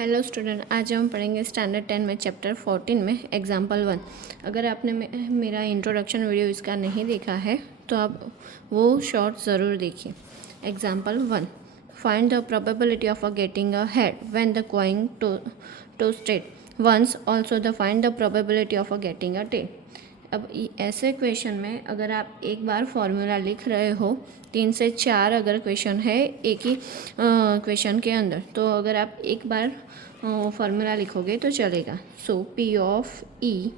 Hello student, आज हम पढ़ेंगे स्टैंडर्ड 10 में चैप्टर 14 में एग्जाम्पल 1। अगर आपने मेरा इंट्रोडक्शन वीडियो इसका नहीं देखा है तो आप वो शॉर्ट ज़रूर देखिए। Example 1, find the probability of getting a head when the coin tossed once, also the find the probability of getting a tail. अब ऐसे क्वेश्चन में अगर आप एक बार फॉर्मूला लिख रहे हो, 3 से 4 अगर क्वेश्चन है एक ही क्वेश्चन के अंदर, तो अगर आप एक बार फॉर्मूला लिखोगे तो चलेगा। So P of E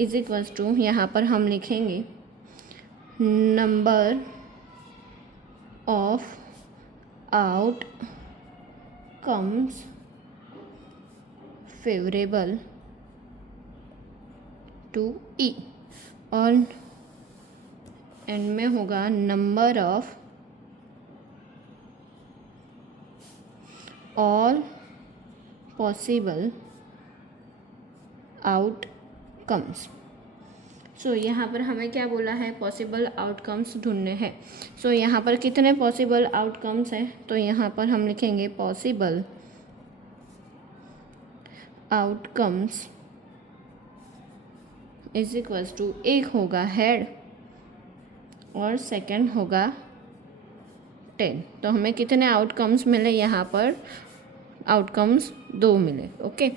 is equals to, यहाँ पर हम लिखेंगे number of outcomes favourable to E, और एंड में होगा number of all possible outcomes. So यहाँ पर हमें क्या बोला है, पॉसिबल आउटकम्स ढूंढने हैं। सो यहाँ पर कितने पॉसिबल आउटकम्स हैं, तो यहाँ पर हम लिखेंगे possible outcomes is equals to, एक होगा हेड और सेकंड होगा टेल। तो हमें कितने आउटकम्स मिले, यहाँ पर आउटकम्स 2 मिले। ओके,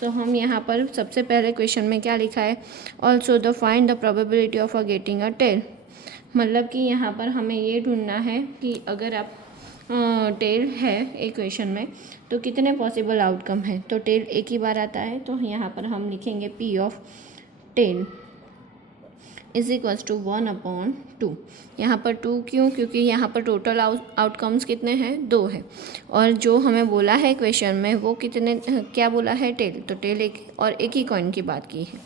सो हम यहाँ पर सबसे पहले क्वेश्चन में क्या लिखा है, also the find the probability of getting a tail. मतलब कि यहाँ पर हमें ये ढूंढना है कि अगर आप टेल है एक क्वेश्चन में तो कितने पॉसिबल आउटकम है। तो टेल एक ही बार आता है, तो यहाँ पर हम लिखेंगे P of tail is equals to 1/2। यहाँ पर 2 क्यों, क्योंकि यहाँ पर टोटल आउटकम्स कितने हैं, 2 है, और जो हमें बोला है क्वेश्चन में वो कितने, क्या बोला है, टेल। तो टेल एक और एक ही कॉइन की बात की है।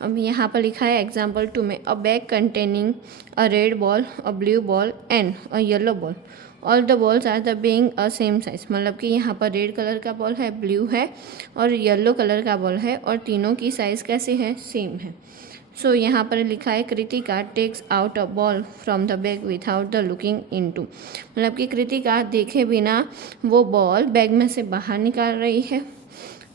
अब यहाँ पर लिखा है एग्जाम्पल 2 में, a bag containing a red ball, a blue ball and a yellow ball, all the balls are the being a same size. मतलब कि यहाँ पर रेड कलर का बॉल है, ब्लू है और येलो कलर का बॉल है, और तीनों की साइज़ कैसे है, सेम है। सो यहाँ पर लिखा है Kritika takes out a ball from the bag without the looking into. मतलब कि कृतिका देखे बिना वो बॉल बैग में से बाहर निकाल रही है,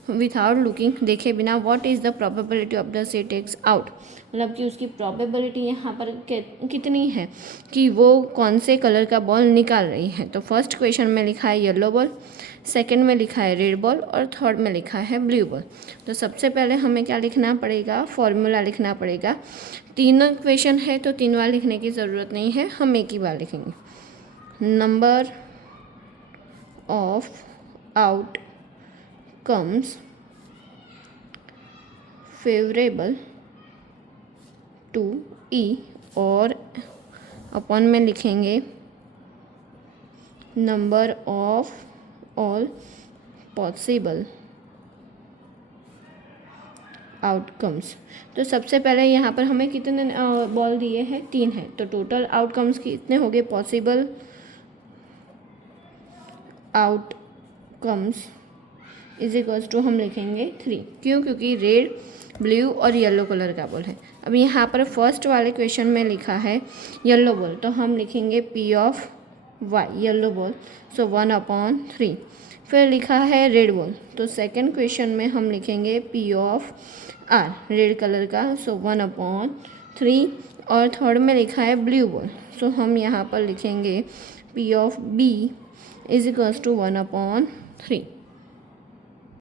विदाउट लुकिंग, देखे बिना। What is the probability of the she takes out, मतलब कि उसकी प्रोबेबिलिटी यहाँ पर कितनी है कि वो कौन से कलर का बॉल निकाल रही है। तो फर्स्ट क्वेश्चन में लिखा है येलो बॉल, सेकंड में लिखा है रेड बॉल और थर्ड में लिखा है ब्लू बॉल। तो सबसे पहले हमें क्या लिखना पड़ेगा, फॉर्मूला लिखना पड़ेगा। 3 क्वेश्चन है तो 3 बार लिखने की ज़रूरत नहीं है, हम एक ही बार लिखेंगे। Number of outcomes favourable to E, और अपॉन में लिखेंगे number of all possible outcomes. तो सबसे पहले यहाँ पर हमें कितने बॉल दिए हैं, 3 है, तो टोटल आउटकम्स कितने हो गए, possible outcomes is equals to, हम लिखेंगे 3। क्यों, क्योंकि रेड, ब्लू और येलो कलर का बॉल है। अब यहाँ पर फर्स्ट वाले क्वेश्चन में लिखा है येलो बॉल, तो हम लिखेंगे P of Y, yellow ball, so 1/3। फिर लिखा है रेड बॉल, तो सेकंड क्वेश्चन में हम लिखेंगे P of R, red colour का, सो 1/3। और थर्ड में लिखा है ब्लू बॉल, सो हम यहाँ पर लिखेंगे P of B is equals to 1/3।